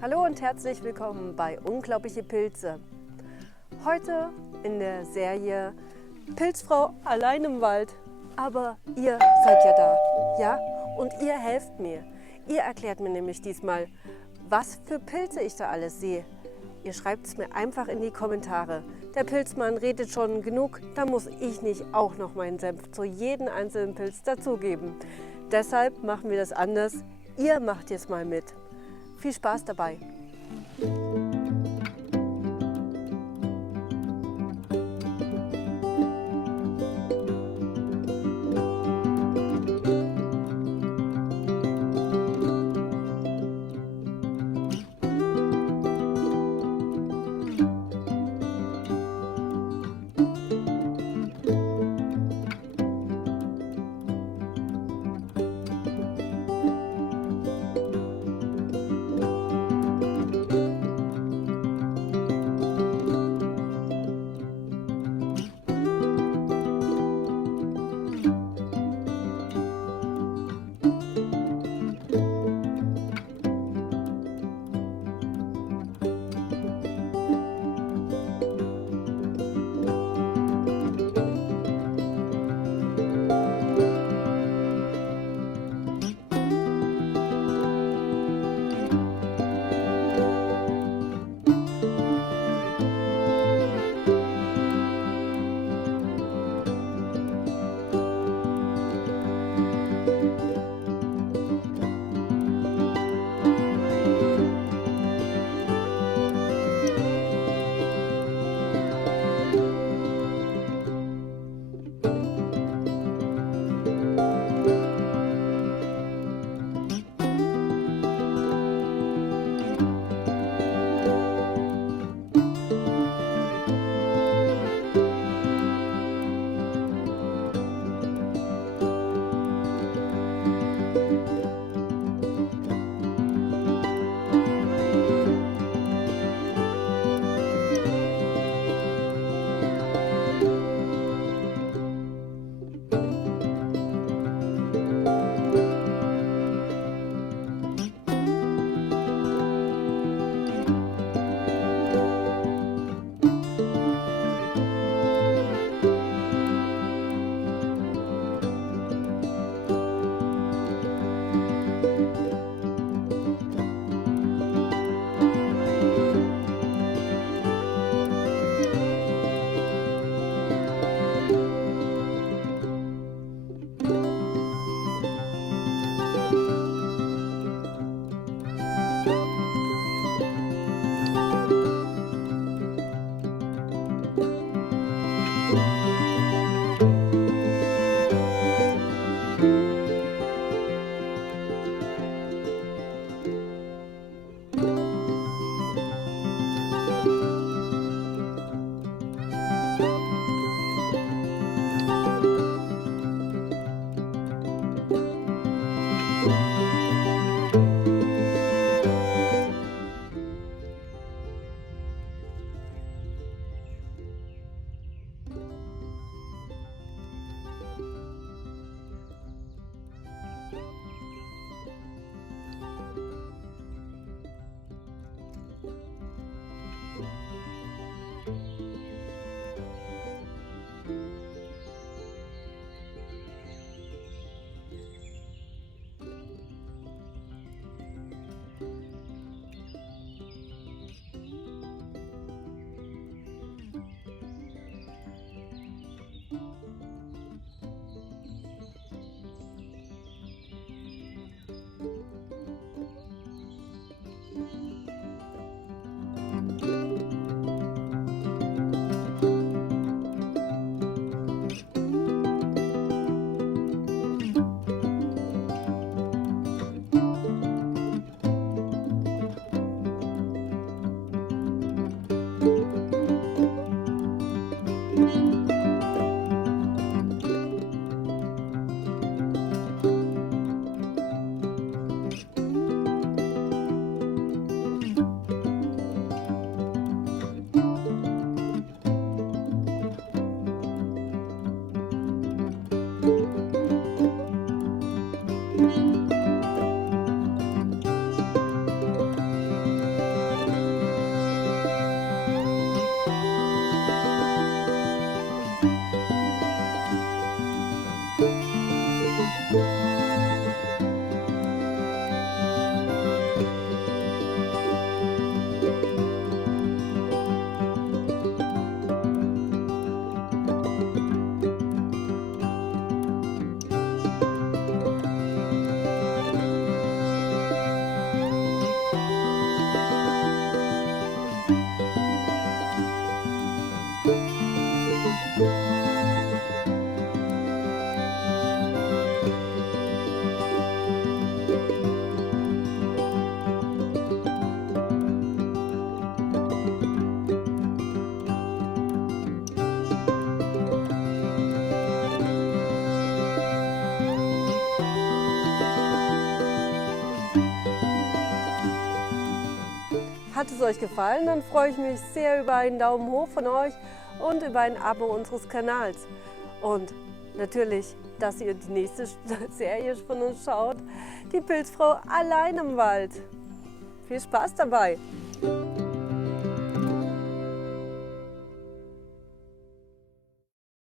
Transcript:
Hallo und herzlich willkommen bei Unglaubliche Pilze. Heute in der Serie Pilzfrau allein im Wald. Aber ihr seid ja da, ja? Und ihr helft mir. Ihr erklärt mir nämlich diesmal, was für Pilze ich da alles sehe. Ihr schreibt es mir einfach in die Kommentare. Der Pilzmann redet schon genug, da muss ich nicht auch noch meinen Senf zu jedem einzelnen Pilz dazugeben. Deshalb machen wir das anders. Ihr macht jetzt mal mit. Viel Spaß dabei! Hat es euch gefallen, dann freue ich mich sehr über einen Daumen hoch von euch und über ein Abo unseres Kanals. Und natürlich, dass ihr die nächste Serie von uns schaut, die Pilzfrau allein im Wald. Viel Spaß dabei!